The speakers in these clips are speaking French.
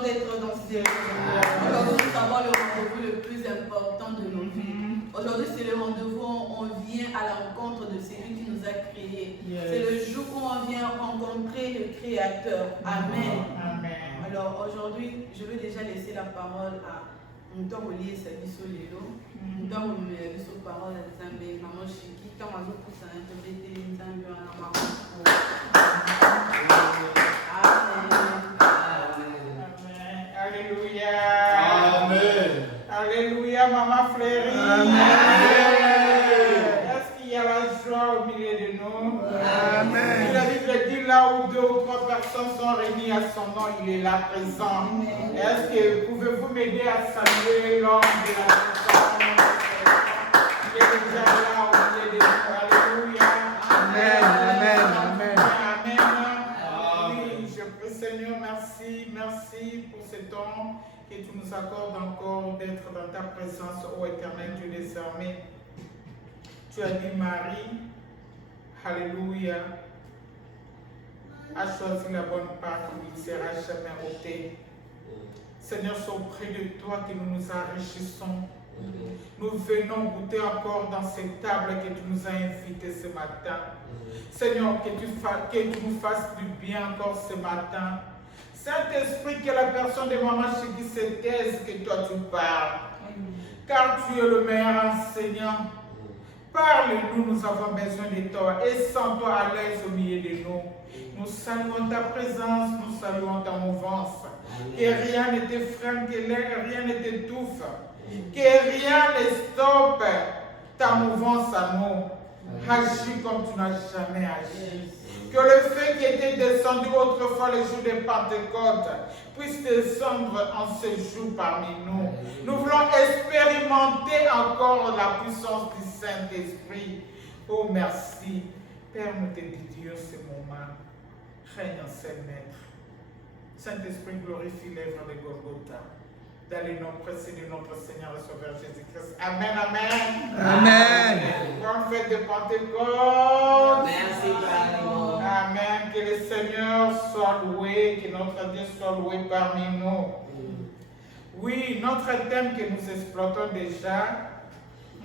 content d'être dans ces événements. Aujourd'hui, nous avons le rendez-vous le plus important de nos vies. Aujourd'hui, c'est le rendez-vous où on vient à la rencontre de celui qui nous a créés. C'est le jour où on vient rencontrer le Créateur. Amen. Alors aujourd'hui, je vais déjà laisser la parole à Moutouli et Sabiso Lelo. Moutouli et Sabiso parole à Zambé, Maman Chiki, quand on pousse à interpréter une Zambé à la maman. Alléluia. Amen. Alléluia, maman Fleury. Amen. Est-ce qu'il y a la joie au milieu de nous? Amen. La Bible dit là où 2 ou 3 personnes sont réunies à son nom, il est là présent. Est-ce que pouvez-vous m'aider à saluer l'homme de la présence? Il est déjà là au milieu de nous. Alléluia. Amen. Amen. Amen. Oui, je prie Seigneur, merci pour ce temps que tu nous accordes encore d'être dans ta présence, ô éternel Dieu des armées. Tu as dit Marie, alléluia, a choisi la bonne part qui ne sera jamais ôtée. Seigneur, c'est auprès de toi que nous nous enrichissons. Nous venons goûter encore dans cette table que tu nous as invités ce matin. Seigneur, que tu nous fasses du bien encore ce matin. Saint-Esprit, que la personne de Maman Chiki se taise, que toi tu parles. Car tu es le meilleur enseignant. Parle-nous, nous avons besoin de toi. Et sans toi à l'aise au milieu de nous. Nous saluons ta présence, nous saluons ta mouvance. Que rien ne t'effraie, que rien ne t'étouffe. Que rien ne stoppe ta mouvance à nous. Agis comme tu n'as jamais agi. Que le feu qui était descendu autrefois le jour de Pentecôte puisse descendre en ce jour parmi nous. Nous voulons expérimenter encore la puissance du Saint-Esprit. Oh merci. Père, nous te dédions ce moment. Règne en seul maître. Saint-Esprit, glorifie l'œuvre de Golgotha. Dans le nom précieux de notre Seigneur et Sauveur Jésus-Christ. Amen, amen. Amen. Bonne fête de Pentecôte. Merci, Père. Amen. Que le Seigneur soit loué, que notre Dieu soit loué parmi nous. Oui, notre thème que nous exploitons déjà,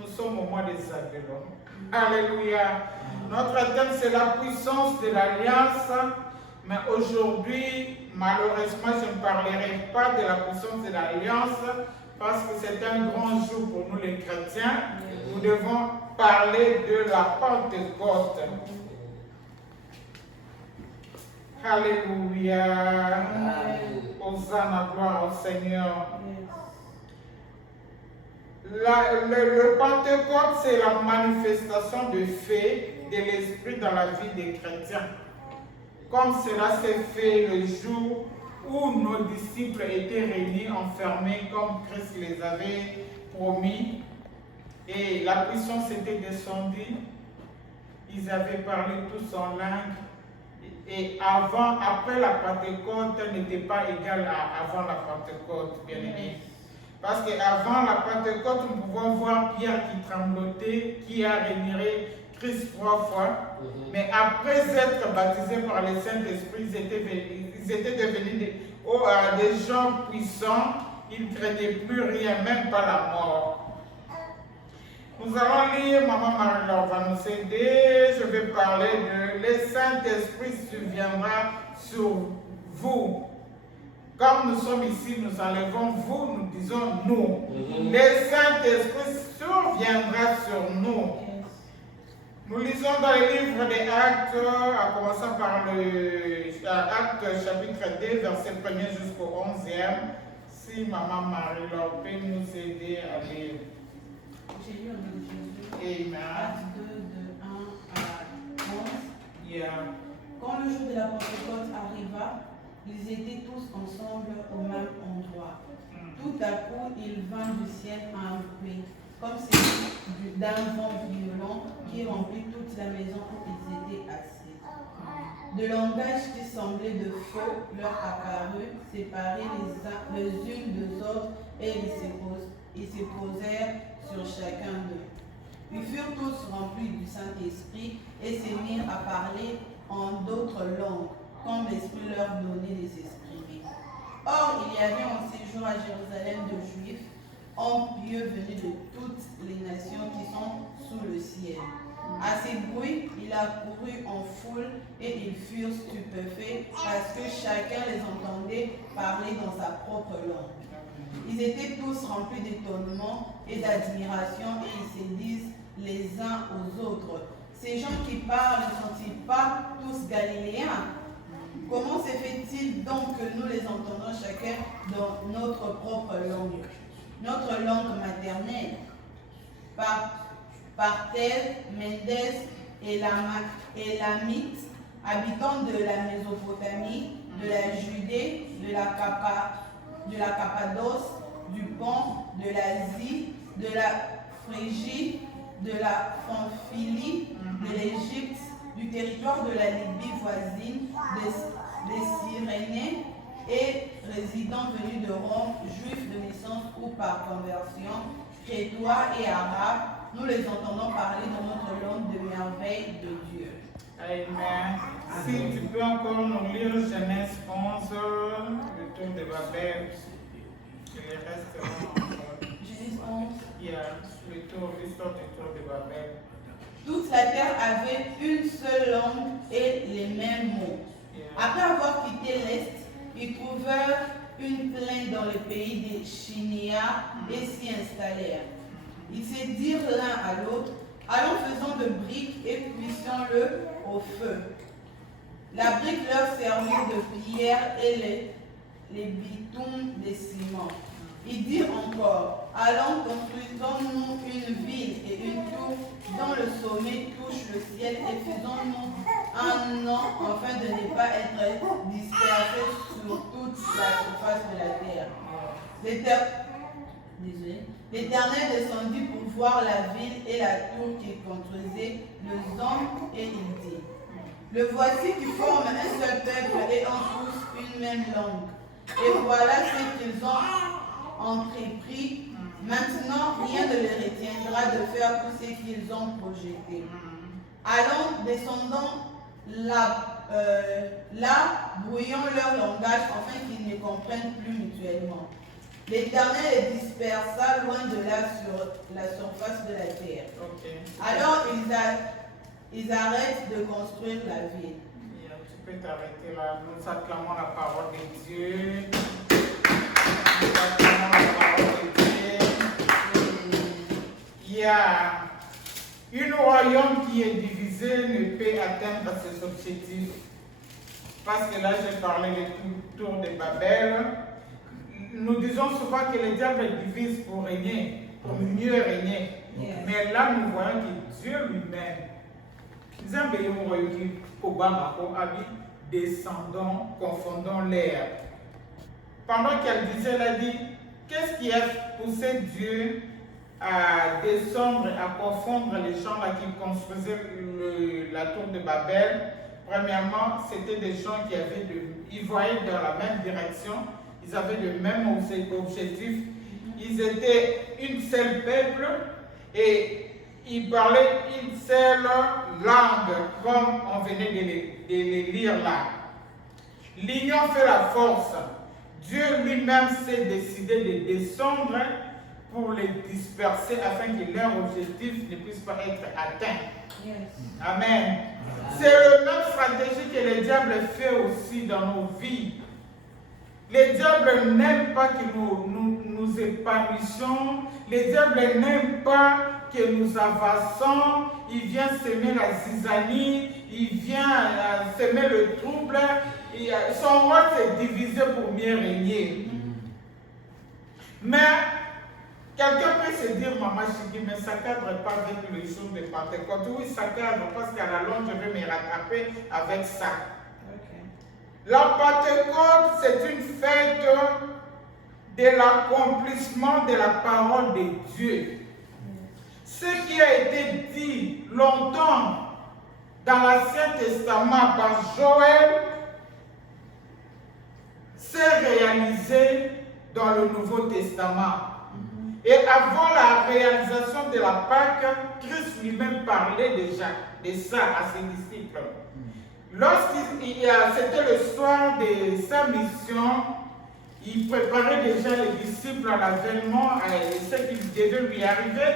nous sommes au mois des Zabelons. Alléluia. Notre thème, c'est la puissance de l'alliance. Mais aujourd'hui, malheureusement, je ne parlerai pas de la puissance de l'alliance parce que c'est un grand jour pour nous les chrétiens. Nous devons parler de la Pentecôte. Alléluia. Hosanna, gloire au Seigneur. Le Pentecôte, c'est la manifestation de fait de l'Esprit dans la vie des chrétiens. Comme cela s'est fait le jour où nos disciples étaient réunis, enfermés, comme Christ les avait promis, et la puissance était descendue, ils avaient parlé tous en langue, et après la Pentecôte n'était pas égal à avant la Pentecôte, bien aimé. Parce qu'avant la Pentecôte, nous pouvons voir Pierre qui tremblotait, qui a rémunéré Christ 3 fois, mais après être baptisés par le Saint-Esprit, ils étaient devenus des gens puissants, ils ne craignaient plus rien, même pas la mort. Nous allons lire, Maman Marie-Laure va nous aider, je vais parler de le Saint-Esprit surviendra sur vous. Comme nous sommes ici, nous enlevons vous, nous disons nous. Le Saint-Esprit surviendra sur nous. Nous lisons dans le livre des Actes, en commençant par le Actes chapitre 2, verset 1er jusqu'au 11e. Si Maman Marie-Laure peut nous aider à lire. J'ai lu un livre de Jésus. Amen. Actes 2, de 1 à 11. Yeah. Quand le jour de la Pentecôte arriva, ils étaient tous ensemble au même endroit. Tout à coup, il vint du ciel un bruit, comme celui d'un vent violent qui remplit toute la maison où ils étaient assis. De langages qui semblaient de feu leur apparut, séparés les unes des autres, et ils se posèrent sur chacun d'eux. Ils furent tous remplis du Saint-Esprit et se mirent à parler en d'autres langues, comme l'Esprit leur donnait de s'exprimer. Or, il y y avait en séjour à Jérusalem de Juifs, hommes pieux venus de toutes les nations qui sont sous le ciel. À ces bruits, il accourut en foule et ils furent stupéfaits parce que chacun les entendait parler dans sa propre langue. Ils étaient tous remplis d'étonnement et d'admiration et ils se disent les uns aux autres: ces gens qui parlent ne sont-ils pas tous galiléens? Comment se fait-il donc que nous les entendons chacun dans notre propre langue maternelle? Parthèse, Médès et Élamite, habitants de la Mésopotamie, de la Judée, de la Cappadoce, du Pont, de l'Asie, de la Phrygie, de la Pamphylie, de l'Égypte, du territoire de la Libye voisine, des Cyrénés et résidents venus de Rome, juifs de naissance ou par conversion, crétois et arabes, nous les entendons parler dans notre langue de merveille de Dieu. Amen. Si tu peux encore nous lire Genèse 11, le tour de Babel, et les resteront encore. Genèse 11. L'histoire du tour de Babel. Toute la terre avait une seule langue et les mêmes mots. Après avoir quitté l'Est, ils trouvèrent une plaine dans le pays des Chinéas et s'y installèrent. Ils se dirent l'un à l'autre: allons, faisons de briques et cuisons-le au feu. La brique leur servit de pierre et les bitumes de ciment. Ils dirent encore: allons, construisons-nous une ville et une tour dont le sommet touche le ciel et faisons-nous un nom afin de ne pas être dispersés sur toute la surface de la terre. L'Éternel descendit pour voir la ville et la tour qu'il construisait les hommes et il dit: le voici qui forment un seul peuple et ont tous une même langue. Et voilà ce qu'ils ont entrepris. Maintenant, rien ne les retiendra de faire tout ce qu'ils ont projeté. Allons, descendons là, brouillons leur langage afin qu'ils ne comprennent plus mutuellement. L'Éternel les dispersa loin de là sur la surface de la terre. Okay. Alors ils arrêtent de construire la ville. Tu peux t'arrêter là. Nous acclamons la parole de Dieu. Nous acclamons la parole de Dieu. Il y a un royaume qui est divisé ne peut atteindre ses objectifs. Parce que là, j'ai parlé du tour de Babel. Nous disons souvent que le diable divise pour régner, pour mieux régner. Yes. Mais là, nous voyons que Dieu lui-même, descendons, confondons l'air. Pendant qu'elle disait, elle a dit: qu'est-ce qui a poussé Dieu à descendre, à confondre les gens là qui construisaient la tour de Babel? Premièrement, c'était des gens qui avaient ils voyaient dans la même direction. Ils avaient le même objectif. Ils étaient une seule peuple et ils parlaient une seule langue, comme on venait de les lire là. L'union fait la force. Dieu lui-même s'est décidé de descendre pour les disperser afin que leur objectif ne puisse pas être atteint. Yes. Amen. C'est la même stratégie que le diable fait aussi dans nos vies. Le diable n'aime pas que nous épanouissions. Le diable n'aime pas que nous avançons. Il vient semer la zizanie. Il vient semer le trouble. Son rôle, c'est diviser pour mieux régner. Mais quelqu'un peut se dire: maman Chigi, mais ça ne cadre pas avec le jour de Pentecôte. Oui, ça cadre parce qu'à la longue, je vais me rattraper avec ça. La Pentecôte, c'est une fête de l'accomplissement de la parole de Dieu. Ce qui a été dit longtemps dans l'Ancien Testament par Joël s'est réalisé dans le Nouveau Testament. Et avant la réalisation de la Pâque, Christ lui-même parlait déjà de ça à ses disciples. C'était le soir de sa mission, il préparait déjà les disciples à l'avènement et ce qui devait lui arriver.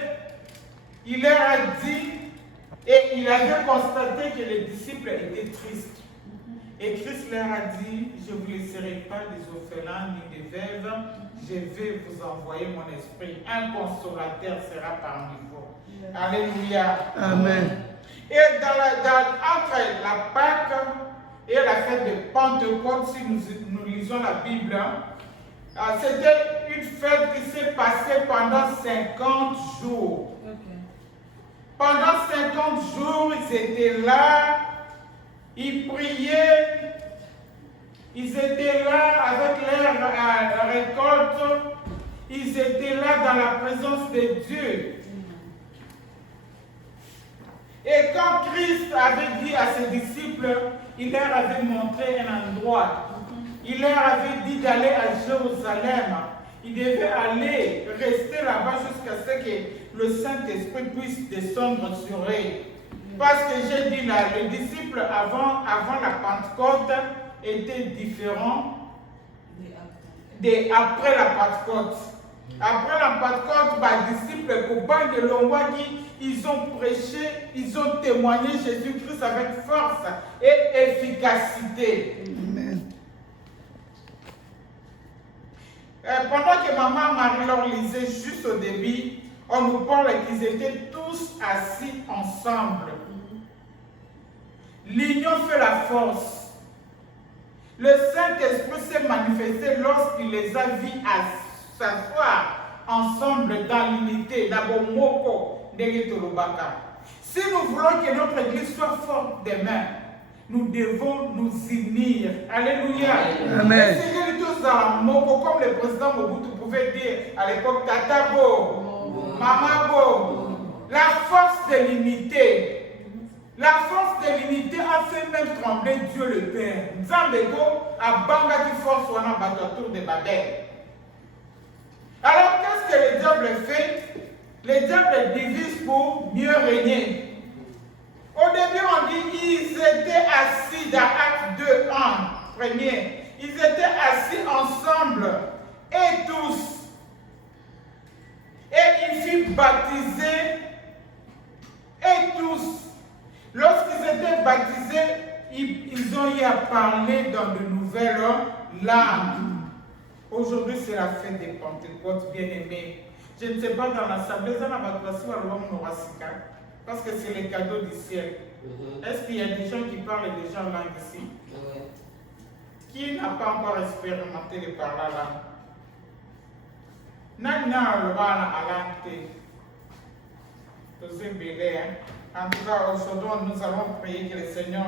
Il leur a dit, et il avait constaté que les disciples étaient tristes. Et Christ leur a dit, je ne vous laisserai pas des orphelins ni des veuves, je vais vous envoyer mon esprit. Un consolateur sera parmi vous. Alléluia. Amen. Et entre la Pâque et la fête de Pentecôte, si nous lisons la Bible, c'était une fête qui s'est passée pendant 50 jours. Pendant 50 jours, ils étaient là, ils priaient, ils étaient là avec leur récolte, ils étaient là dans la présence de Dieu. Et quand Christ avait dit à ses disciples, il leur avait montré un endroit. Il leur avait dit d'aller à Jérusalem. Ils devaient aller, rester là-bas jusqu'à ce que le Saint-Esprit puisse descendre sur eux. Parce que j'ai dit là, les disciples avant la Pentecôte étaient différents après la Pentecôte. Après la Pentecôte, les disciples, de l'Ongwagi, ils ont prêché, ils ont témoigné Jésus-Christ avec force et efficacité. Amen. Pendant que maman Marie-Laure lisait juste au début, on nous parle qu'ils étaient tous assis ensemble. L'union fait la force. Le Saint-Esprit s'est manifesté lorsqu'il les a vus s'asseoir ensemble dans l'unité. Si nous voulons que notre église soit forte demain, nous devons nous unir. Alléluia. Amen. Comme le président Mobutu pouvait dire à l'époque, Tatabo, Mamabo, la force de l'unité. La force de l'unité a fait même trembler Dieu le Père. Nzambego a banga qui force ou en autour de Babel. Alors qu'est-ce que le diable fait? Le diable divise pour mieux régner. Au début, on dit qu'ils étaient assis dans Acte 2, 1, premier. Ils étaient assis ensemble, et tous. Et ils furent baptisés, et tous. Lorsqu'ils étaient baptisés, ils ont eu à parler dans de nouvelles langues. Aujourd'hui, c'est la fête des Pentecôtes, bien-aimés. Je ne sais pas, dans l'assemblée, parce que c'est le cadeau du ciel. Est-ce qu'il y a des gens qui parlent déjà langue ici? Qui n'a pas encore expérimenté de parler la langue? En tout cas, aujourd'hui, nous allons prier que le Seigneur,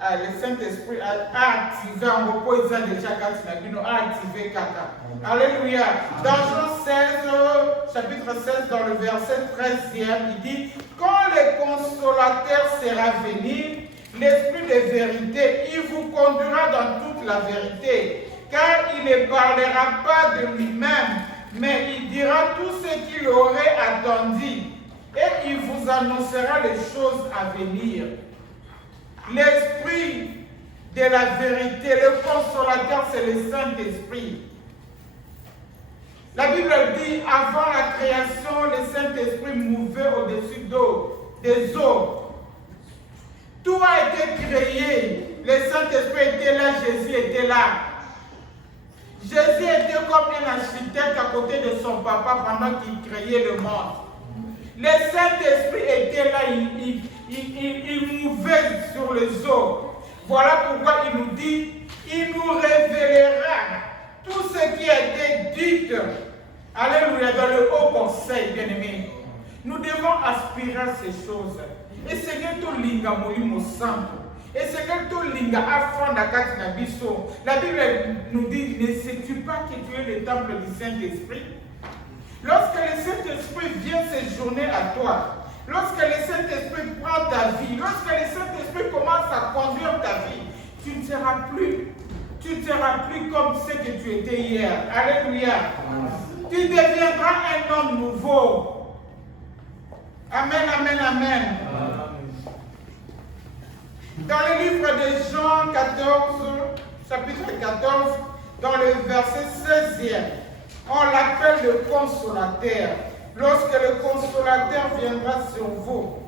le Saint-Esprit a activé en repos, il a déjà activé Kata. Alléluia. Dans Jean 16, chapitre 16, dans le verset 13e, il dit, quand le consolateur sera venu, l'Esprit de vérité, il vous conduira dans toute la vérité, car il ne parlera pas de lui-même, mais il dira tout ce qu'il aurait attendu, et il vous annoncera les choses à venir. L'Esprit de la vérité, le consolateur, c'est le Saint-Esprit. La Bible dit, avant la création, le Saint-Esprit mouvait au-dessus des eaux. Tout a été créé. Le Saint-Esprit était là, Jésus était là. Jésus était comme un architecte à côté de son papa pendant qu'il créait le monde. Le Saint-Esprit était là, il mouvait sur les eaux. Voilà pourquoi il nous dit, il nous révélera tout ce qui a été dit. Alléluia, dans le haut conseil, bien-aimé. Nous devons aspirer à ces choses. Et c'est que tout linga molimo santo. Et c'est que tout linga afanda katina biso. La Bible nous dit, ne sais-tu pas que tu es le temple du Saint-Esprit? Lorsque le Saint-Esprit vient séjourner à toi, lorsque le Saint-Esprit prend ta vie, lorsque le Saint-Esprit commence à conduire ta vie, tu ne seras plus comme ce que tu étais hier. Alléluia. Tu deviendras un homme nouveau. Amen, amen, amen. Dans le livre de Jean 14, chapitre 14, dans le verset 16e, on l'appelle le consolateur. Lorsque le consolateur viendra sur vous,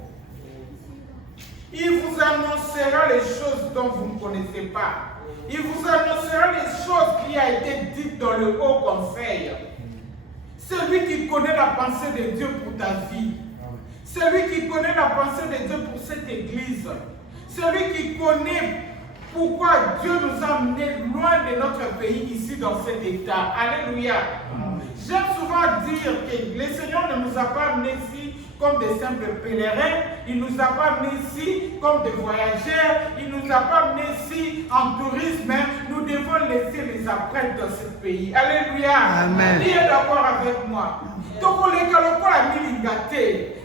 il vous annoncera les choses dont vous ne connaissez pas. Il vous annoncera les choses qui ont été dites dans le haut conseil. Celui qui connaît la pensée de Dieu pour ta vie. Celui qui connaît la pensée de Dieu pour cette église. Celui qui connaît pourquoi Dieu nous a amenés loin de notre pays, ici dans cet état. Alléluia. J'aime souvent dire que le Seigneur ne nous a pas amenés ici comme des simples pèlerins. Il ne nous a pas amenés ici comme des voyageurs. Il ne nous a pas amenés ici en tourisme. Nous devons laisser les empreintes dans ce pays. Alléluia. Amen. Qui est d'accord avec moi? Donc,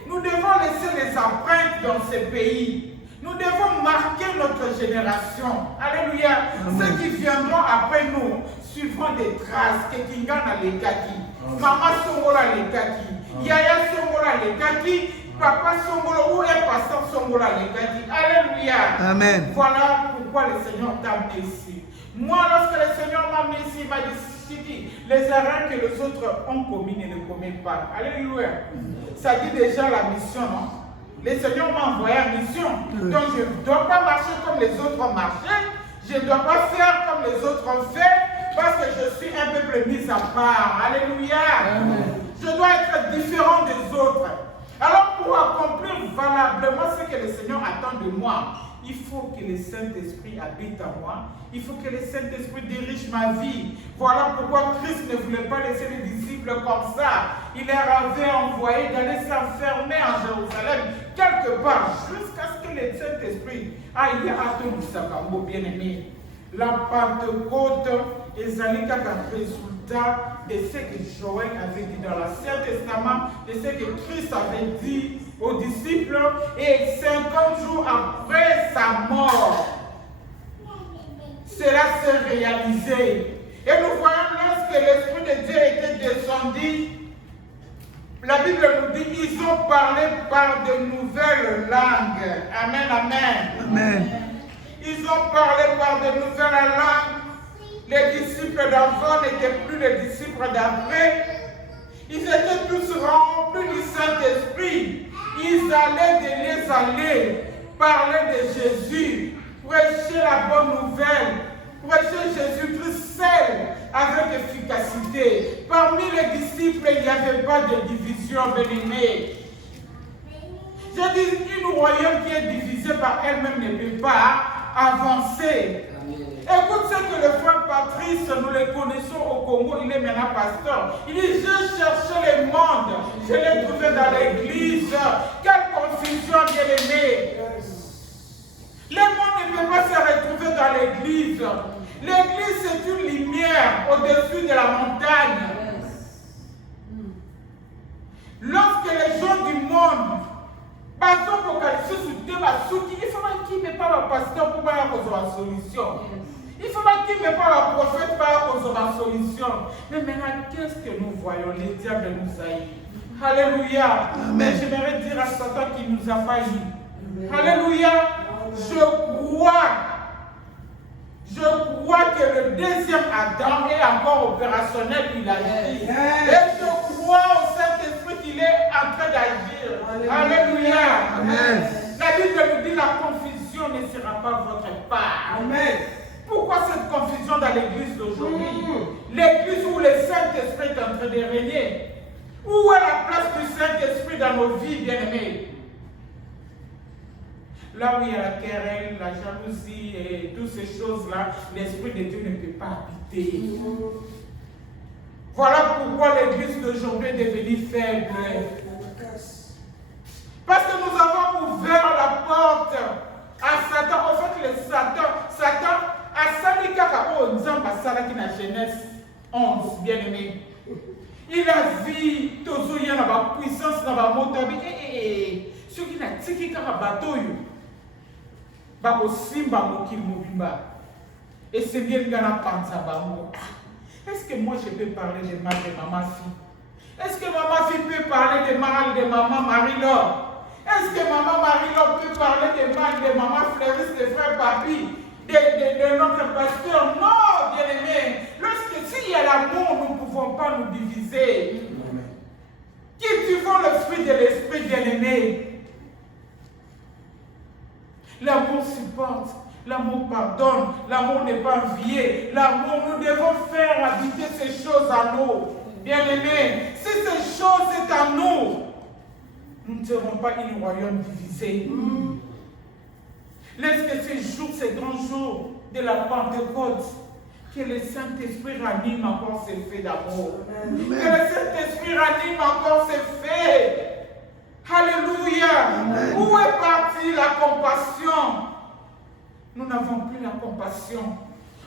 nous devons laisser les empreintes dans ce pays. Nous devons marquer notre génération. Alléluia. Amen. Ceux qui viendront après nous suivront des traces. Kekingana lekaki. Maman Songola lekaki. Yaya Songola lekaki. Papa Songola ou un pasteur Songola lekaki. Alléluia. Amen. Voilà pourquoi le Seigneur t'a amené ici. Moi, lorsque le Seigneur m'a amené ici, il m'a dit les erreurs que les autres ont commis ne les commettent pas. Alléluia. Ça dit déjà la mission, non? Le Seigneur m'a envoyé en mission. Donc je ne dois pas marcher comme les autres ont marché. Je ne dois pas faire comme les autres ont fait. Parce que je suis un peuple mis à part. Alléluia. Amen. Je dois être différent des autres. Alors pour accomplir valablement ce que le Seigneur attend de moi, il faut que le Saint-Esprit habite en moi. Il faut que le Saint-Esprit dirige ma vie. Voilà pourquoi Christ ne voulait pas laisser les disciples comme ça. Il leur avait envoyé d'aller s'enfermer en Jérusalem, quelque part, jusqu'à ce que le Saint-Esprit aille à tout le bien-aimé. La Pentecôte est un résultat de ce que Joël avait dit dans l'Ancien Testament, de ce que Christ avait dit aux disciples, et 50 jours après sa mort, cela s'est réalisé. Et nous voyons lorsque l'Esprit de Dieu était descendu, la Bible nous dit qu'ils ont parlé par de nouvelles langues. Amen, amen. Amen. Ils ont parlé par de nouvelles langues. Les disciples d'avant n'étaient plus les disciples d'après. Ils étaient tous remplis du Saint-Esprit. Ils allaient de les aller parler de Jésus, prêcher la bonne nouvelle, prêcher Jésus-Christ seul avec efficacité. Parmi les disciples, il n'y avait pas de division, bien-aimés. Je dis, une royaume qui est divisée par elle-même ne peut pas avancer. Écoute ce que le frère Patrice, nous le connaissons au Congo, il est maintenant pasteur. Il dit, je cherchais le monde, je l'ai trouvé dans l'église. Quelle confusion, bien-aimé. Le monde ne peut pas se retrouver dans l'église. L'église, c'est une lumière au-dessus de la montagne. Lorsque les gens du monde, il faut qu'il ne pas un pasteur pour avoir une solution. Il faut qu'il ne pas un prophète pour avoir une solution. Mais maintenant, qu'est-ce que nous voyons? Les diables nous haïssent. Alléluia. Mais j'aimerais dire à Satan qu'il nous a pas eu. Alléluia. Je crois que le deuxième Adam est encore opérationnel, il agit. Et je crois au Saint-Esprit qu'il est en train d'agir. Alléluia. Amen. La Bible nous dit la confusion ne sera pas votre part. Amen. Pourquoi cette confusion dans l'église d'aujourd'hui? L'église où le Saint-Esprit est en train de régner. Où est la place du Saint-Esprit dans nos vies, bien-aimés? Là où il y a la querelle, la jalousie et toutes ces choses-là, l'Esprit de Dieu ne peut pas habiter. Voilà pourquoi l'église d'aujourd'hui est devenue faible. Parce que nous avons ouvert la porte à Satan. En fait, le Satan a sali kaka o nzamba salaki na Genèse 11, bien aimé. Il a vu tozo ya na ba puissance na ba motabi. Ce qui n'a tiki kaka bateau yo. Ba ko simba mokili mobimba. Et c'est bien gana panza ba mo. Est-ce que moi je peux parler de mal de maman fille? Est-ce que maman fille peut parler de mal de maman Marie-Laure? Est-ce que maman Marie-Laure peut parler de mal de maman Fleuris, de frère Papi, de notre pasteur? Non, bien-aimé. Lorsque s'il y a l'amour, nous ne pouvons pas nous diviser. Cultivons le fruit de l'esprit bien-aimé. L'amour supporte, l'amour pardonne, l'amour n'est pas envié. L'amour, nous devons faire habiter ces choses en nous. Bien-aimés, si ces choses sont en nous, nous ne serons pas un royaume divisé. Laisse que ces jours, ces grands jours de la Pentecôte, que le Saint-Esprit ranime encore ces faits d'amour. Que le Saint-Esprit ranime encore ces faits. Alléluia. Où est partie la compassion? Nous n'avons plus la compassion.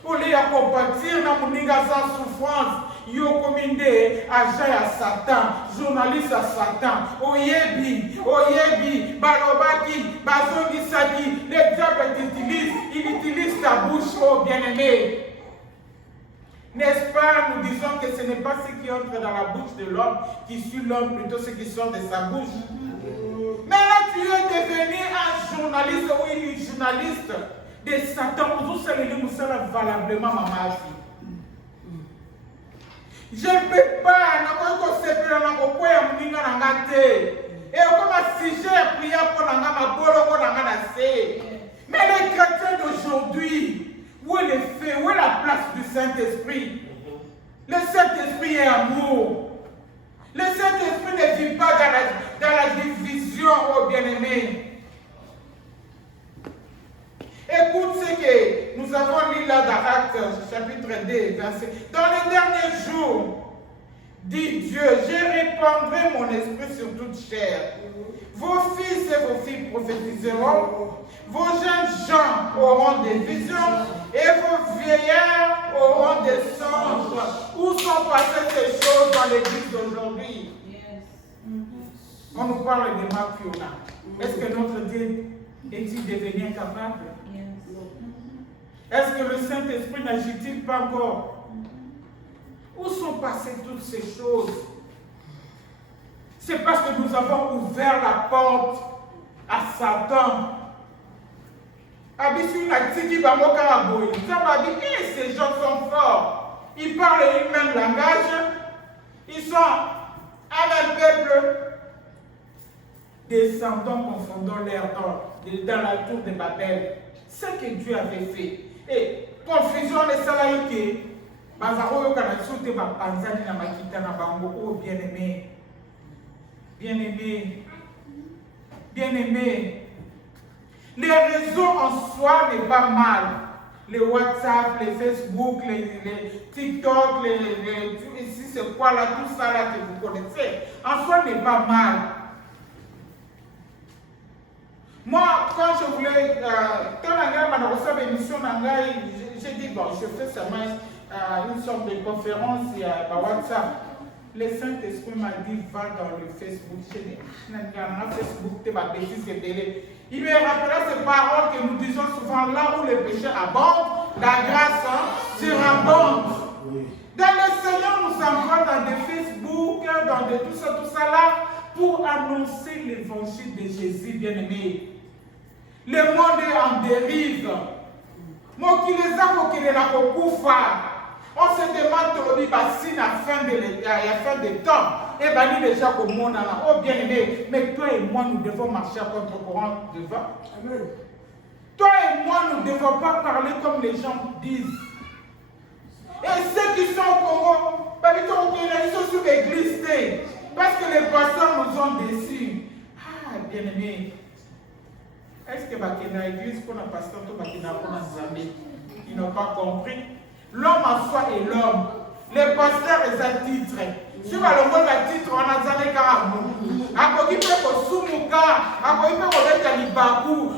Au lieu de compatir, nous avons souffrance. Yo kominde agent à Satan, journaliste à Satan, oyebi, balobaki, bazongi sadi, le diable il utilise ta bouche, oh bien-aimé. N'est-ce pas, nous disons que ce n'est pas ce qui entre dans la bouche de l'homme qui suit l'homme, plutôt ce qui sort de sa bouche. Maintenant, tu es devenu un journaliste ou une journaliste de Satan, vous savez, nous sommes valablement ma fille. Je ne peux pas, et comme si j'ai prié pour mais les chrétiens d'aujourd'hui, où est le fait, où est la place du Saint-Esprit? Le Saint-Esprit est amour. Le Saint-Esprit ne vit pas dans la division, oh bien-aimés. Écoute ce que nous avons lu là dans Actes chapitre 2, verset. Dans les derniers jours, dit Dieu, je répandrai mon esprit sur toute chair. Vos fils et vos filles prophétiseront, vos jeunes gens auront des visions et vos vieillards auront des songes. Où sont passées ces choses dans l'église d'aujourd'hui? On nous parle de Mafiona. Est-ce que notre Dieu est-il devenu capable? Est-ce que le Saint-Esprit n'agit-il pas encore? Où sont passées toutes ces choses? C'est parce que nous avons ouvert la porte à Satan. Ces gens sont forts. Ils parlent le même langage. Ils sont un même peuple. Descendons, confondons l'air dans la tour de Babel. Ce que Dieu avait fait. Et confusion les salariés. Bien-aimé. Bien-aimé. Bien-aimé. Les réseaux en soi n'est pas mal. Les WhatsApp, les Facebook, les TikTok, ici c'est quoi là, tout ça là que vous connaissez. En soi n'est pas mal. Moi, quand je voulais, quand l'émission, j'ai dit, bon, je fais seulement une sorte de conférence par WhatsApp. Le Saint-Esprit m'a dit, va dans le Facebook. J'ai dit, Facebook, t'es ma bêtise, c'est délai. Il me rappellera ces paroles que nous disons souvent, là où le péché abonde, la grâce surabonde. Dans le Seigneur, nous sommes dans des Facebook, dans de tout ça là, pour annoncer l'évangile de Jésus, bien-aimé. Le monde est en dérive. On se demande si la fin des temps, et bien déjà au monde, oh bien aimé, mais toi et moi nous devons marcher à contre courant devant. Amen. Toi et moi nous ne devons pas parler comme les gens disent. Et ceux qui sont au Congo, ils sont sur l'église, parce que les pasteurs nous ont déçus. Ah bien aimé. Est-ce que l'église qu'on a pasteur, ils n'ont pas compris? L'homme en soi est l'homme. Les pasteurs, ils ont titre. Si on a le mot de titre, on a zané karamou.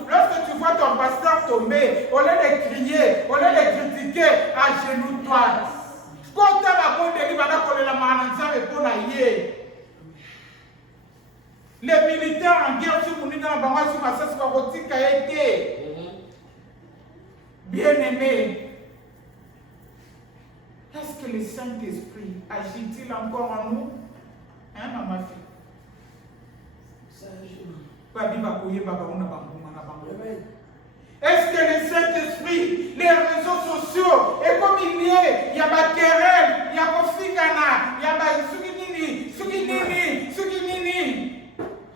Lorsque tu vois ton pasteur tomber, au lieu de crier, au lieu de critiquer, agenouille-toi. Quand tu as la bonne délibération, les militaires en guerre, bien-aimé, est-ce que le Saint-Esprit agit-il encore en nous? Hein, ma fille? Est-ce que le Saint-Esprit, les réseaux sociaux, et comme il y a ma querelle, il y a ma figana, il y a ma suginini.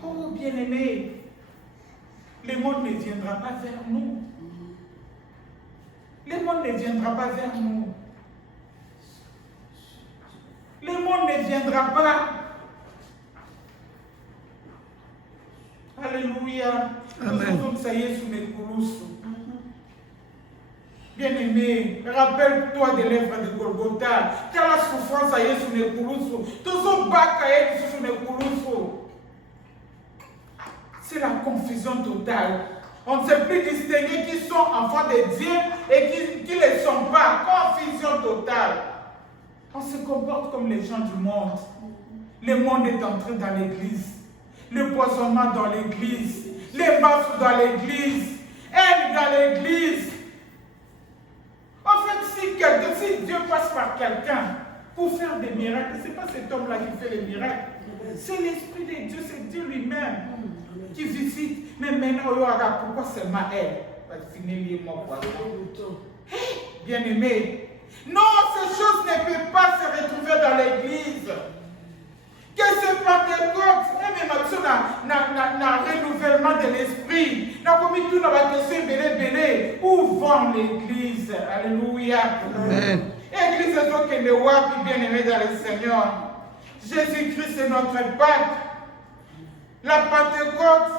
Oh, bien-aimé, le monde ne viendra pas vers nous. Le monde ne viendra pas vers nous. Le monde ne viendra pas. Alléluia. Amen. Nous sommes saillés sous mes coulousses. Bien-aimé, rappelle-toi des lèvres de Golgotha. Quelle la souffrance a eu sous les coulousses. Tous sont bas sous les coulousses. C'est la confusion totale. On ne sait plus distinguer qui sont enfants de Dieu et qui ne le sont pas. Confusion totale. On se comporte comme les gens du monde. Le monde est entré dans l'église. Le poisonnement dans l'église. Les baffes dans l'église. Haine dans l'église. En fait, si Dieu passe par quelqu'un pour faire des miracles, ce n'est pas cet homme-là qui fait les miracles. C'est l'Esprit de Dieu, c'est Dieu lui-même qui visite. Mais maintenant, pourquoi seulement elle? Bien-aimé, non, ces choses ne peuvent pas se retrouver dans l'église. Que ce Pentecôte, et même un renouvellement de l'esprit, n'a commis tout dans la question belé, où vend l'église? Alléluia. Amen. Église est donc le wapi bien-aimé dans le Seigneur. Jésus-Christ est notre Pâque. La Pentecôte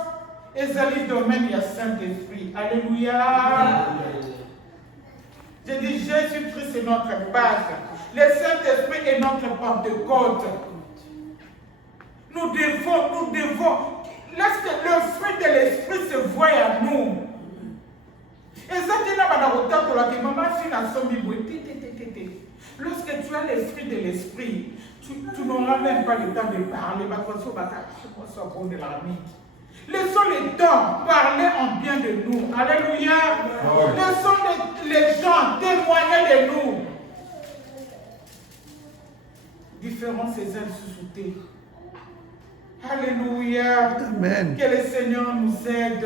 est le domaine du Saint-Esprit. Alléluia. J'ai dit Jésus-Christ est notre Pâque. Le Saint-Esprit est notre Pentecôte. Nous devons, lorsque le fruit de l'esprit se voit à nous. Et ça, lorsque tu as le fruit de l'esprit, tu n'auras même pas le temps de parler. Laissons le temps parler en bien de nous. Alléluia. Laissons les gens témoigner de nous. Différents Césaires sous-soutés. Alléluia. Amen. Que le Seigneur nous aide.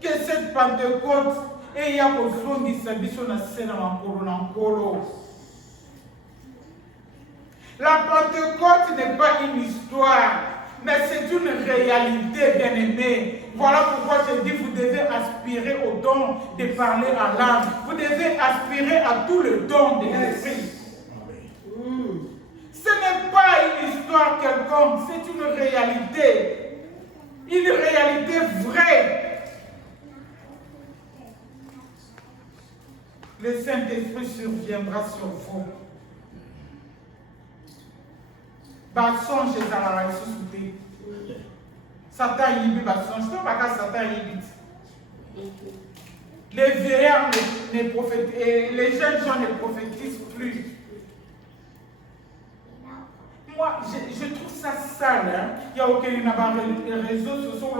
Que cette Pentecôte ait un besoin de sa vie sur la scène en colo. La Pentecôte n'est pas une histoire, mais c'est une réalité, bien-aimée. Voilà pourquoi je dis, vous devez aspirer au don de parler à l'âme. Vous devez aspirer à tout le don de l'esprit. Ce n'est pas une histoire quelconque, c'est une réalité. Une réalité vraie. Le Saint-Esprit surviendra sur vous. Basonge est à la ressuscité. Satan y vit basonge. Je ne sais pas quand Satan y vit. Les vieillards ne prophétisent, les jeunes gens ne prophétisent plus. Moi, je trouve ça sale. Hein? Il y a aucun réseau sociaux. Ils ont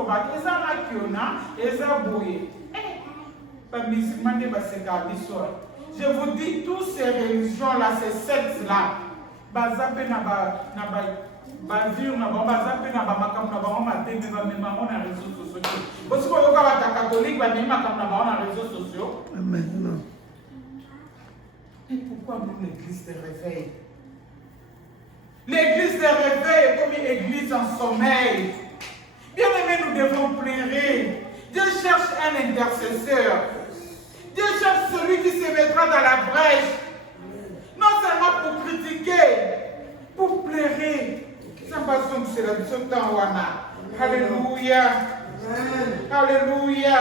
je vous dis, tous ces religions-là, ces sectes-là, Amen. et pourquoi nous, l'église de réveil? L'église de réveil est comme une église en sommeil. Bien aimé, nous devons pleurer. Dieu cherche un intercesseur. Dieu cherche celui qui se mettra dans la brèche. Non seulement pour critiquer, pour pleurer. Alléluia. Alléluia.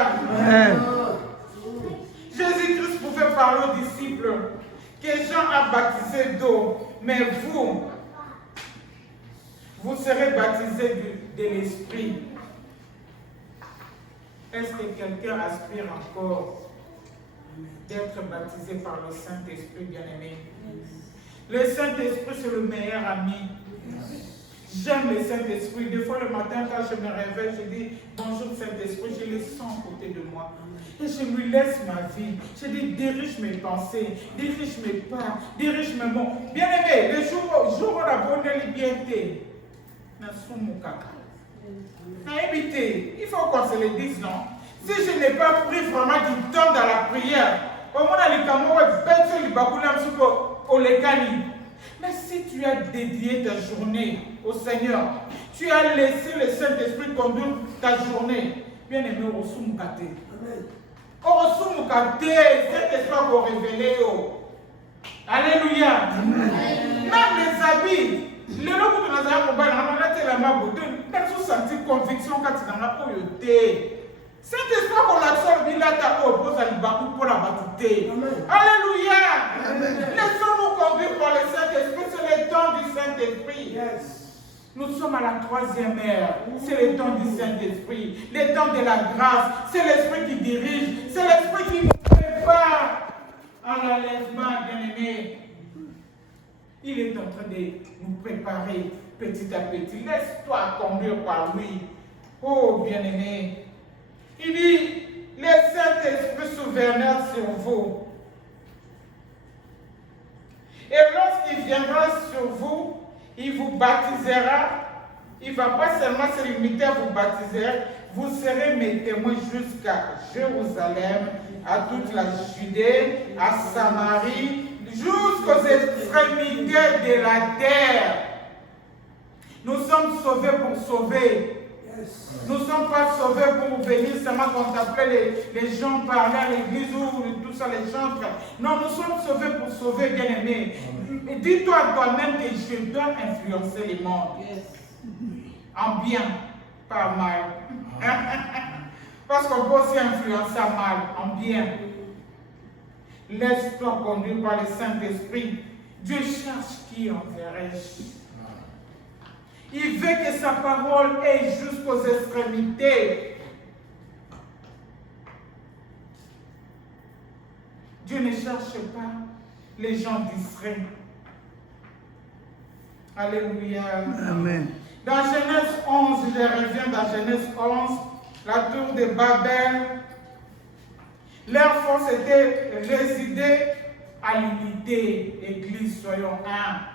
Jésus-Christ pouvait parler aux disciples que Jean a baptisé d'eau, mais vous serez baptisés de l'Esprit. Est-ce que quelqu'un aspire encore d'être baptisé par le Saint-Esprit, bien-aimé? Le Saint-Esprit, c'est le meilleur ami. J'aime le Saint-Esprit. Des fois, le matin, quand je me réveille, je dis bonjour Saint-Esprit, je le sens à côté de moi. Et je lui laisse ma vie. Je dis dirige mes pensées, dirige mes pas, dirige mes mots. Bien-aimé, le jour où on a bonne liberté, il faut qu'on se le dise, non? Si je n'ai pas pris vraiment du temps dans la prière, mais si tu as dédié ta journée au Seigneur, tu as laissé le Saint-Esprit conduire ta journée, bien aimé, au Soumukate. Au Soumukate, Saint-Esprit va révéler. Alléluia. Même les habits. Le lot où tu as senti conviction quand tu as eu. Saint-Esprit qu'on l'absorbe, il a ta oppose à l'Ibakou pour la batuter. Alléluia. Laissons-nous conduire par le Saint-Esprit, c'est le temps du Saint-Esprit. Nous sommes à la 3e ère, c'est le temps du Saint-Esprit, le temps de la grâce, c'est l'Esprit qui dirige, c'est l'Esprit qui nous prépare à l'enlèvement, bien-aimé. Il est en train de nous préparer petit à petit. Laisse-toi conduire par lui. Oh, bien-aimé. Il dit, le Saint-Esprit souverain sur vous. Et lorsqu'il viendra sur vous, il vous baptisera. Il ne va pas seulement se limiter à vous baptiser. Vous serez mes témoins jusqu'à Jérusalem, à toute la Judée, à Samarie, jusqu'aux extrémités de la terre. Nous sommes sauvés pour sauver. Nous ne sommes pas sauvés pour venir seulement contempler les gens parler à l'église ou tout ça, les chantres. Non, nous sommes sauvés pour sauver, bien-aimés. Dis-toi toi-même que je dois influencer les mondes. En bien, pas en mal. Parce qu'on peut aussi influencer en mal, en bien. Laisse-toi conduire par le Saint-Esprit. Dieu cherche qui enverrai-je. Il veut que sa parole aille jusqu'aux extrémités. Dieu ne cherche pas les gens distraits. Alléluia. Amen. Dans Genèse 11, je reviens dans Genèse 11, la tour de Babel, leur force était résider à l'unité. Église, soyons un.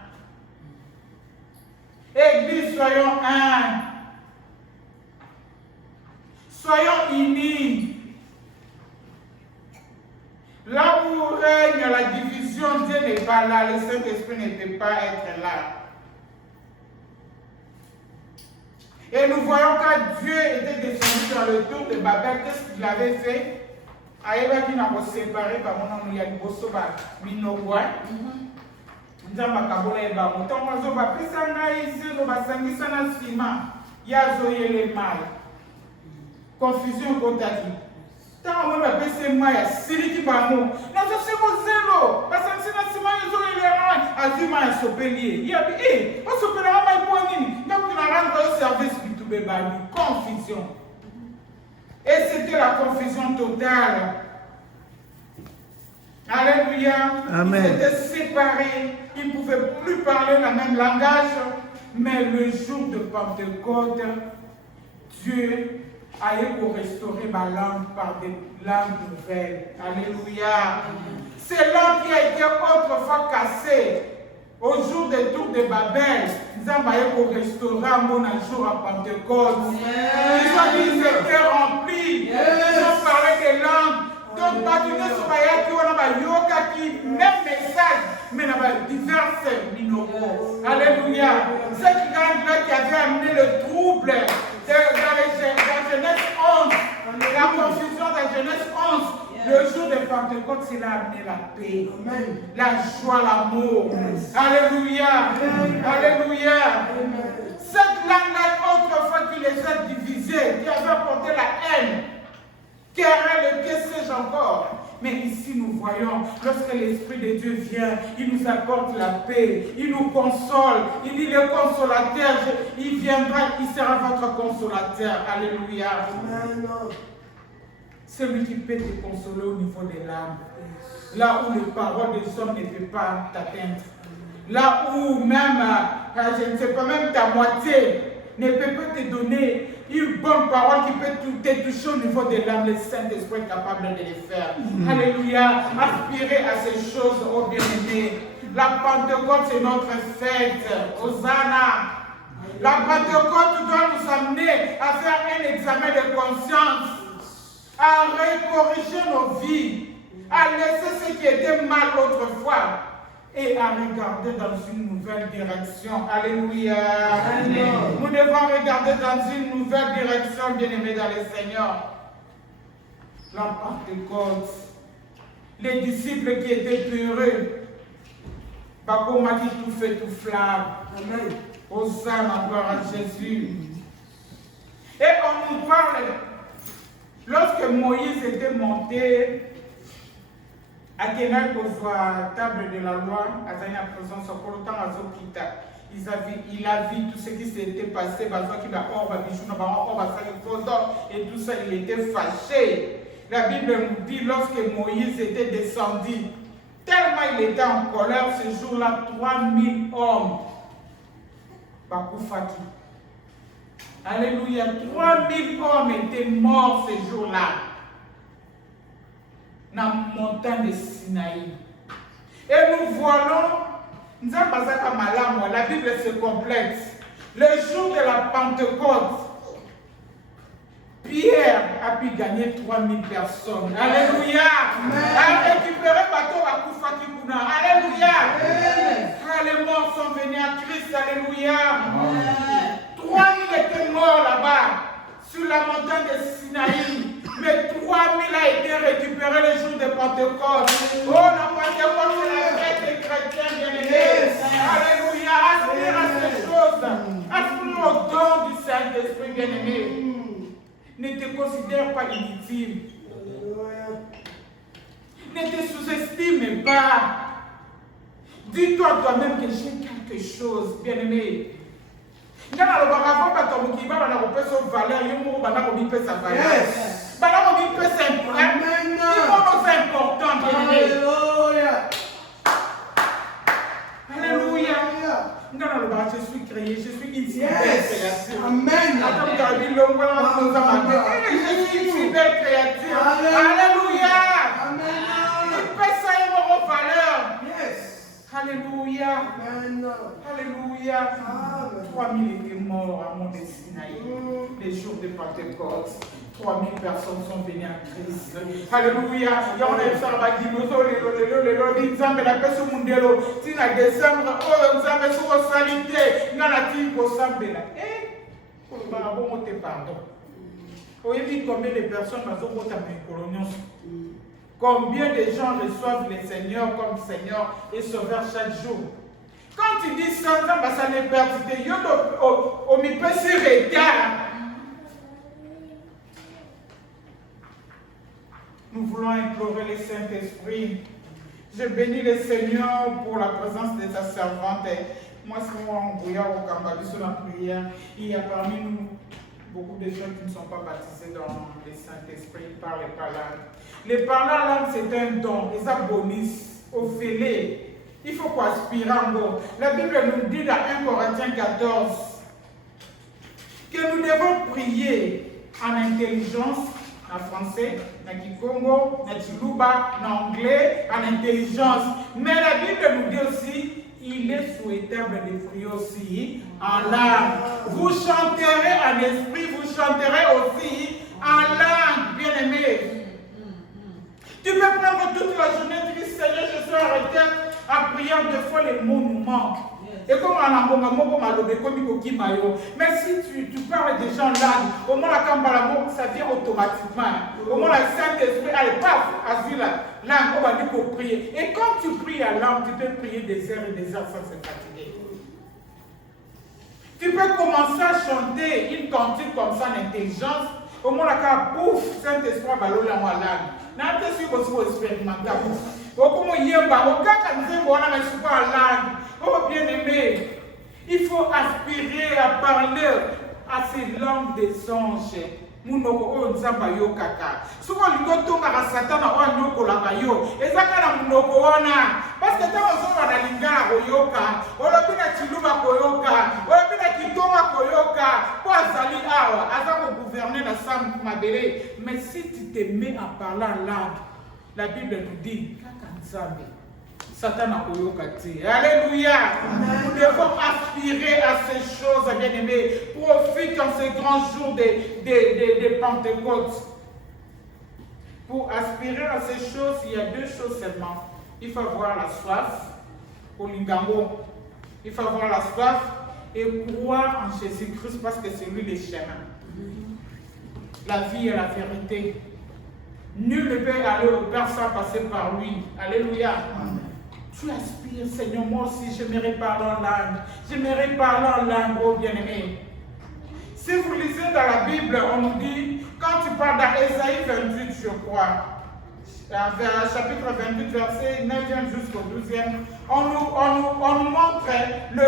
Église, soyons un. Soyons unis. Là où règne la division, Dieu n'est pas là. Le Saint-Esprit ne peut pas être là. Et nous voyons quand Dieu était descendu dans le tour de Babel, qu'est-ce qu'il avait fait? Aïeba qui n'a pas séparé par mon nom, il y a une bosso, Minogwa. Nzamba kabola eba motongo zo ba pesa ngai zo ba sangisa na sima ya zo yele mal confusion kotaki tant on ba pesa mai ya siliki ba mo na zo simo zelo ba sangisa na sima ya zo yele mal azima ya sopelie ya bi o sopela mai po nini donc na rendre au service bitube ba confusion et c'était la confusion totale. Alléluia. Amen. Ils étaient séparés. Ils ne pouvaient plus parler le même langage. Mais le jour de Pentecôte, Dieu a eu pour restaurer ma langue par des langues nouvelles. Alléluia. Ces langues qui a été autrefois cassées au jour des tours de Babel, nous avons pour restaurer un bon jour à Pentecôte. Ils ont dit qu'ils étaient remplis. Ils ont parlé des langues. Donc, même message, mais il y a diverses minocos. Alléluia. Cette langue-là qui avait amené le trouble dans Genèse 11, la confusion dans Genèse 11, le jour de Pentecôte, c'est là amené la paix, la joie, l'amour. Alléluia. Alléluia. Cette langue-là, autrefois, qui les a divisés, qui avait apporté la haine, querelle, que sais-je encore. Mais ici nous voyons, lorsque l'Esprit de Dieu vient, il nous apporte la paix, il nous console, il dit le consolateur, il viendra, il sera votre consolateur. Alléluia. Amen. Celui qui peut te consoler au niveau de l'âme, là où les paroles des hommes ne peuvent pas t'atteindre, là où même, je ne sais pas, même ta moitié ne peut pas te donner une bonne parole qui peut te toucher au niveau de l'âme. Le Saint-Esprit est capable de les faire. Alléluia. Aspirez à ces choses, ô bien-aimés. La Pentecôte, c'est notre fête. Hosanna. La Pentecôte doit nous amener à faire un examen de conscience. à recorriger nos vies, à laisser ce qui était mal autrefois et à regarder dans une nouvelle direction. Alléluia. Amen. Nous devons regarder dans une nouvelle direction, bien-aimés dans le Seigneur. La Pentecôte, les disciples qui étaient peureux, Papa m'a dit tout fait tout flamme. Amen. Hosanna, gloire à Jésus. Et on nous parle, lorsque Moïse était monté à Kenai pour la table de la loi, à Zania présence, pour le temps à Zokita, il a vu tout ce qui s'était passé, et tout ça, il était fâché. La Bible nous dit, lorsque Moïse était descendu, tellement il était en colère ce jour-là, 3000 hommes. Bakoufaki. Alléluia. 3000 hommes étaient morts ce jour-là. Dans la montagne de Sinaï. Et nous voyons, la Bible se complète. Le jour de la Pentecôte, Pierre a pu gagner 3000 personnes. Alléluia. A récupéré bateau à Koufaki Kuna. Alléluia. Les morts sont venus à Christ. Alléluia. 3000 étaient morts là-bas, sur la montagne de Sinaï. Mais 3000 a été récupérés le jour de Pentecôte. Oh, la Pentecôte, c'est la fête des chrétiens bien-aimés. Alléluia. Aspire à ces choses. Aspire au don du Saint-Esprit bien-aimé. Ne te considère pas inutile. Ne te sous-estime pas. Dis-toi toi-même que j'ai quelque chose, bien-aimé. Il y a le baravant qui va dans la valeur, il y a sa valeur. C'est important, bien-aimé. Alléluia. Je suis créé, je suis une créature. Amen. Je suis une belle créature. Alléluia. Il peut ça une valeur. Alléluia. Alléluia. 3000 étaient morts à Mont de Sinaï. Les jours de Pentecôte. 3000 personnes sont venues à Christ. Alléluia. Il y a un sabat qui nous a dit, Nzambe la paix sur Mundelo. Si na décembre, oh Nzambe sur la salité, n'a dit qu'au Sambela. Eh, pour bon te pardon. Vous voyez combien de personnes ont été coloniaux. Combien de gens reçoivent le Seigneur comme Seigneur et Sauveur chaque jour. Quand tu dis ça, ça n'est pas perdu. On m'y peut se regarder. Nous voulons implorer le Saint-Esprit. Je bénis le Seigneur pour la présence de sa servante. Moi, c'est moi, en bouillard au Cambabis sur la prière. Il y a parmi nous beaucoup de gens qui ne sont pas baptisés dans le Saint-Esprit par les parlantes. Les parlantes, c'est un don. Et ça bonus au fêlé. Il faut qu'on aspire en haut. La Bible nous dit dans 1 Corinthiens 14 que nous devons prier en intelligence, en français, en Kikongo, en Chiluba, en anglais, en intelligence. Mais la Bible nous dit aussi, il est souhaitable de prier aussi en langue. Vous chanterez en esprit, vous chanterez aussi en langue, bien-aimés. Tu peux prendre toute la journée, tu dis, Seigneur, je suis arrêté à prier deux fois, les mots nous manquent. Et comme mais si tu parles déjà en langue, au moins la campagne, ça vient automatiquement. Au moins la Saint-Esprit, allez, paf, asile la langue, on va dire pour prier. Et quand tu pries à langue, tu peux prier des heures et des heures sans se fatiguer. Tu peux commencer à chanter une cantique comme ça en intelligence. Au moins la campagne, pouf, Saint-Esprit va l'eau en langue. N'a pas su aussi expérimenter. Au comment il y a un baron, quand on a en langue. Oh bien-aimé, il faut aspirer à parler à ces langues des anges. Munoko nzamba yo kaka. Souvent lingo tonga ka satana wa nyoko la kayo. Ezaka na munoko wana. Parce que tant on va na lingala koyoka, olobi na chiluba koyoka, olobi na kitonga koyoka, po azali awa, azako gouverner na sam mabele. Mais si tu te mets à parler en langue, la Bible nous dit kaka nzambe. Satan a koyokati. Alléluia. Nous devons aspirer à ces choses, bien-aimés. Profite en ces grands jours de Pentecôte. Pour aspirer à ces choses, il y a deux choses seulement. Il faut avoir la soif, au lingango. Il faut avoir la soif et croire en Jésus-Christ parce que c'est lui le chemin. La vie et la vérité. Nul ne peut aller au Père sans passer par lui. Alléluia. Amen. Tu aspires, Seigneur, moi aussi, j'aimerais parler en langue. J'aimerais parler en langue, oh bien-aimé. Si vous lisez dans la Bible, on nous dit, quand tu parles dans Ésaïe 28, je crois, chapitre 28, verset 9 jusqu'au 12e, on nous montre le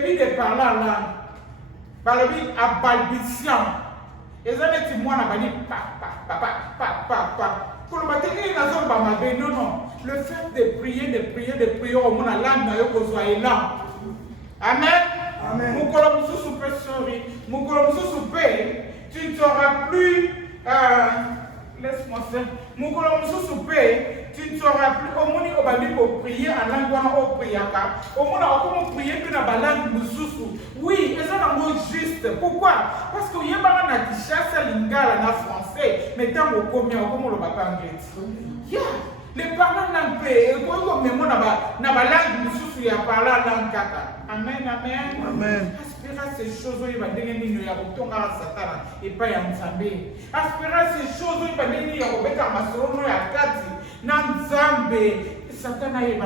début de parler en langue. Balobi à balbutiant. Et ça n'est pas moi, non. Le fait de prier au monde, la langue, là. Amen. Amen. Tu ne seras plus. Laisse-moi faire. Tu ne seras plus au monde pour prier en langue au priaka. Au monde comment prier que dans la langue mususu. Oui, et ça c'est juste. Pourquoi? Parce que y a pas na kishasa lingala na français, mais tant au combien comme le papa anglais. Yeah. Les parents langue paix, et comme même na ba langue mususu ya parler langue kaka. Amen, amen. Amen. Aspire à ces choses où il va donner une ya kotonga Satan et pas ya Nzambe. Aspire à ces choses où il va donner ya kobeka masorono ya kati. Satan a eu.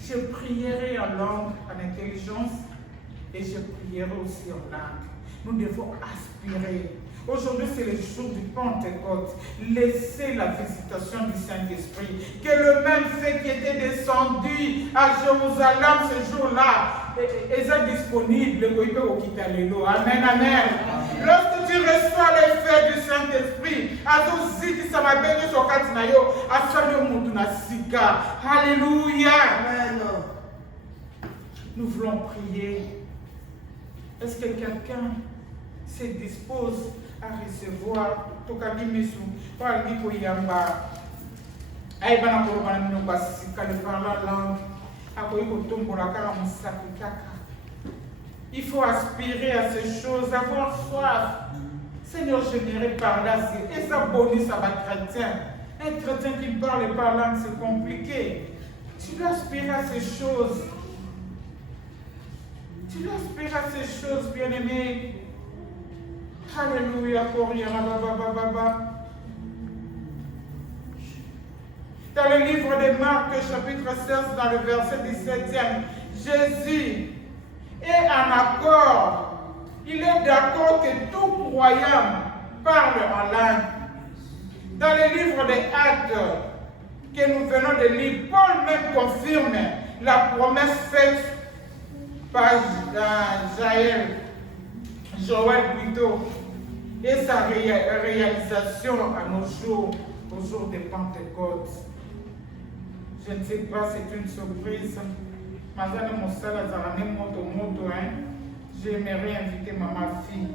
Je prierai en langue, en intelligence, et je prierai aussi en langue. Nous devons aspirer. Aujourd'hui, c'est le jour du Pentecôte. Laissez la visitation du Saint-Esprit. Que le même fait qui était descendu à Jérusalem ce jour-là est disponible. Amen, amen. Lorsque tu reçois l'effet du Saint-Esprit, alléluia. Nous voulons prier. Est-ce que quelqu'un se dispose à recevoir Tokalimesu, Paliko Yamba, Aïbana Korobana Nobasika, le parler langue, Akoyko Tombolaka, Moussakaka. Il faut aspirer à ces choses, avoir soif. Seigneur, j'aimerais parler à ces. Et ça bonus, ça va chrétien. Un chrétien qui parle par langue, c'est compliqué. Tu dois aspirer à ces choses. Tu dois aspirer à ces choses, bien-aimé. Alléluia, dans le livre de Marc, chapitre 16, dans le verset 17e, Jésus est en accord. Il est d'accord que tout croyant parle en langue. Dans le livre des Actes que nous venons de lire, Paul même confirme la promesse faite par Joël plutôt, et sa réalisation à nos jours, au jour de Pentecôte. Je ne sais pas, c'est une surprise. J'aimerais inviter ma fille.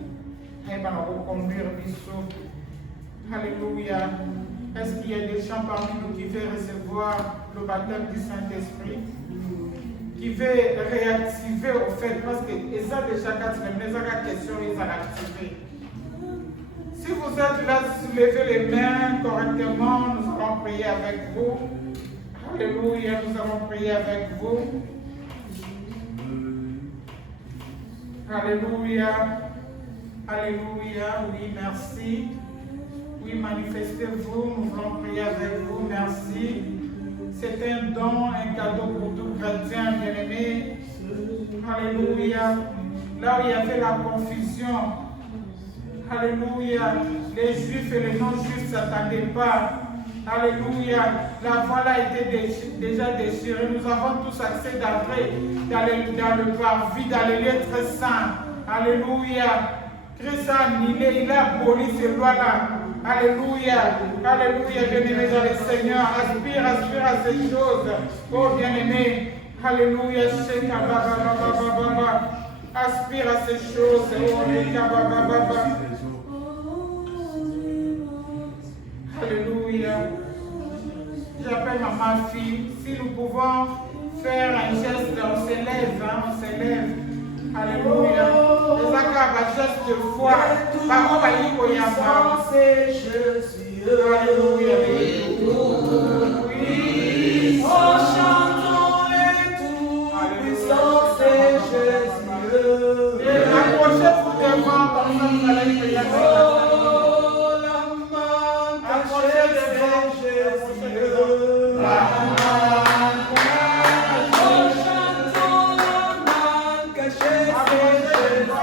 Elle va nous conduire biso. Alléluia. Est-ce qu'il y a des gens parmi nous qui veulent recevoir le baptême du Saint-Esprit? Qui veut réactiver au fait, parce que ils ont déjà quatre questions, ils ont activé. Si vous êtes là, soulevez les mains correctement, nous allons prier avec vous. Alléluia, nous allons prier avec vous. Alléluia, alléluia, oui, merci. Oui, manifestez-vous, nous voulons prier avec vous, merci. C'est un don, un cadeau pour tout chrétien bien-aimé. Alléluia. Là où il y avait la confusion. Alléluia. Les juifs et les non-juifs ne s'attendaient pas. Alléluia. La voile a été déjà déchirée. Nous avons tous accès d'entrée dans le parvis, dans les lettres saintes. Alléluia. Christ a annulé, il a aboli ces lois-là. Alléluia, alléluia, bien-aimé dans le Seigneur, aspire à ces choses. Oh bien-aimé, alléluia, aspire à ces choses. Oh, alléluia. J'appelle ma fille, si nous pouvons faire un geste, on s'élève, on s'élève. Alléluia. sagesse de foi. Parole à l'Ikoyama. C'est Jésus. Alléluia. Oh, chantons les tout-puissants, c'est Jésus. Et approchez-vous devant comme ça vous allez prier. Oh, la main cachée, c'est Jésus. La main cachée. Oh, chantons la main cachée, c'est Jésus.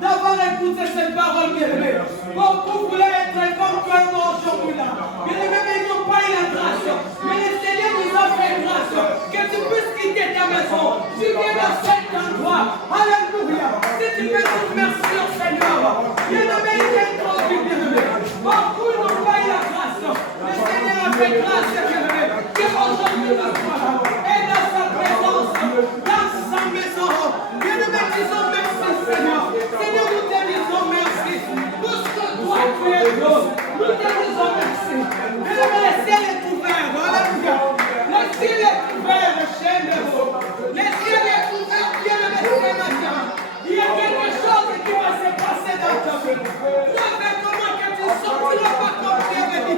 d'avoir écouté cette parole, bien-aimé. Beaucoup voulaient être éventuellement aujourd'hui là. Bien-aimé, mais ils n'ont pas eu la grâce. Mais le Seigneur nous a fait grâce. Que tu puisses quitter ta maison. Tu viens dans cet endroit. Alléluia. Si tu peux dire merci au Seigneur. Bien-aimé, il est introduit, bien-aimé. Beaucoup n'ont pas eu la grâce. Le Seigneur a fait grâce, bien-aimé. Qu'aujourd'hui nous soyons. Et dans sa présence, dans sa maison. Bien-aimé, disons merci, Seigneur. Seigneur, nous te disons merci. Pour ce que toi tu es beau. Nous te disons merci. Bien-aimé, le ciel est ouvert. Alléluia. Le ciel est ouvert, le chien de l'eau. Le ciel est ouvert, bien-aimé, ce matin. Il y a quelque chose qui va se passer dans ta vie. Tu as fait comment que tu sortiras pas comme tu es venu.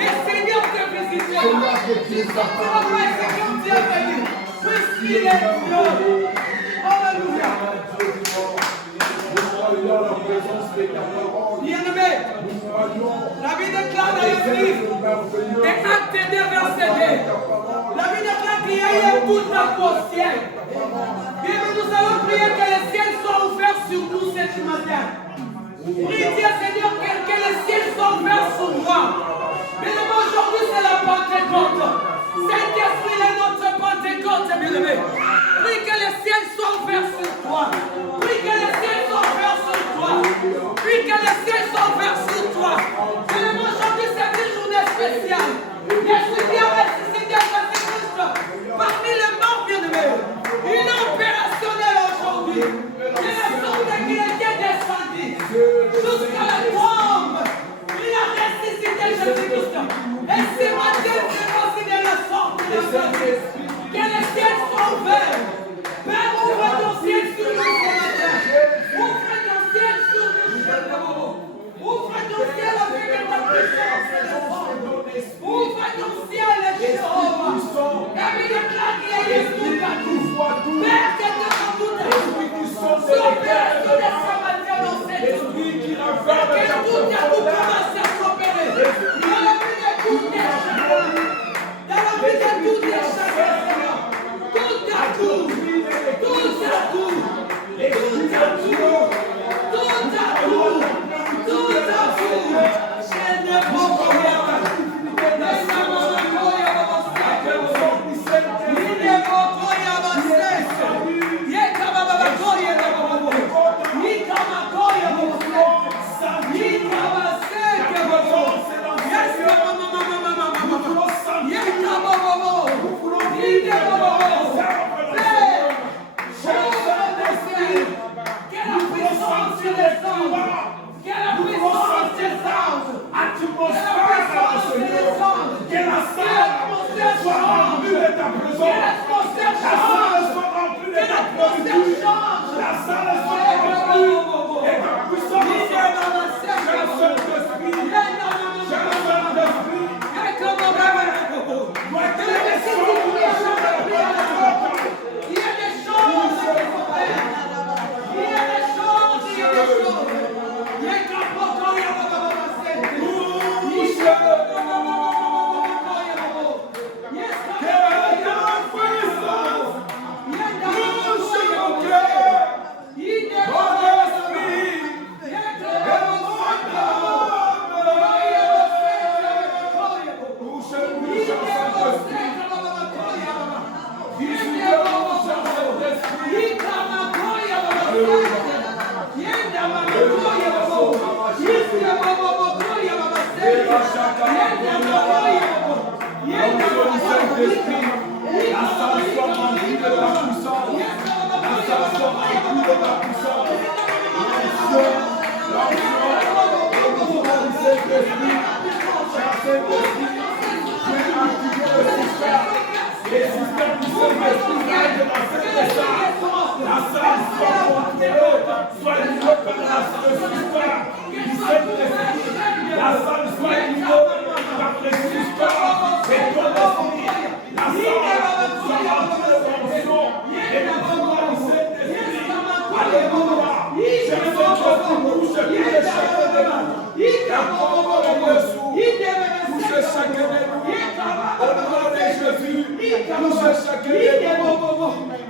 Le Seigneur te visitera. Tu sortiras pas et c'est comme tu es venu. Puisqu'il est Dieu. Alléluia. Bien-aimé, la Bible déclare dans le livre des Actes 2, verset 2. La Bible déclare qu'il y a eu tout au ciel. Bien-aimé, nous allons prier que le ciel soit ouvert sur nous ce matin. Prie Dieu, Seigneur, que le ciel soit ouvert sur moi. Bien-aimé, aujourd'hui c'est la Pentecôte. Saint-Esprit, Que l'atmosphère change. Que l'atmosphère change. La salle soit remplie. Et ta puissance.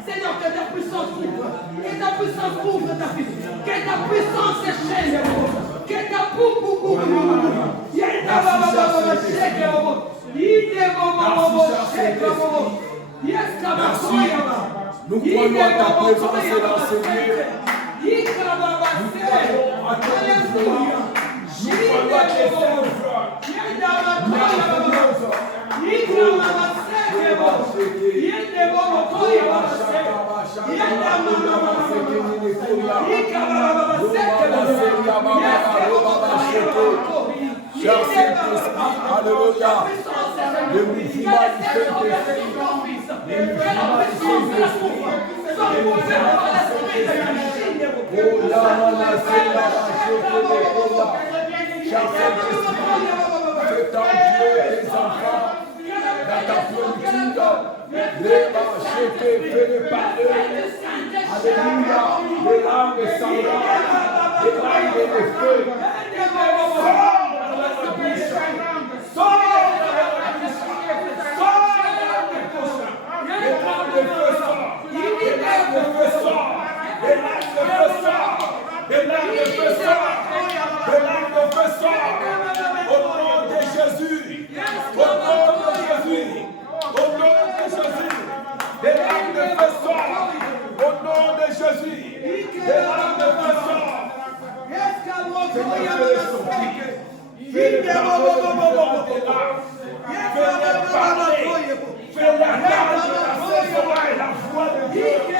Seigneur, que ta puissance couvre. Que ta puissance couvre ta fille. Que ta puissance s'échaîne. Que ta Nous croyons à ta présence et dans ce lieu. Nous croyons à ta gloire. Nous croyons à tes alléluia. Le mouvement du Saint-Esprit. C'est en Dieu tes enfants, dans ta plénitude, fais-le parler. Alléluia, les langues s'enlèvent, les langues de feu. Sors dans la bouche, sors dans la bouche, sors dans la bouche. Les langues de feu sortent, les langues de feu sortent, les langues de feu sortent, les langues de feu sortent, les langues de feu sortent. Au nom de Jésus, au nom de Jésus, au nom de Jésus, des langues de feu sortent. Au nom de Jésus, des langues de feu sortent. Fais-les parler, fais-les parler, la voix de Dieu.